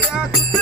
telhado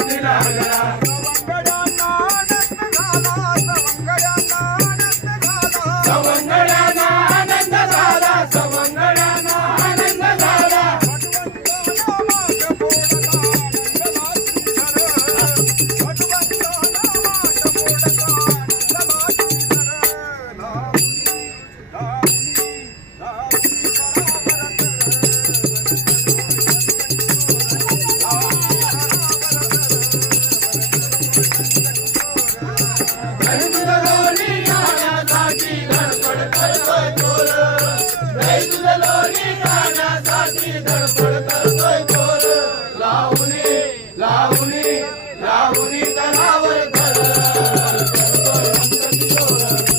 Hare Hare Gracias.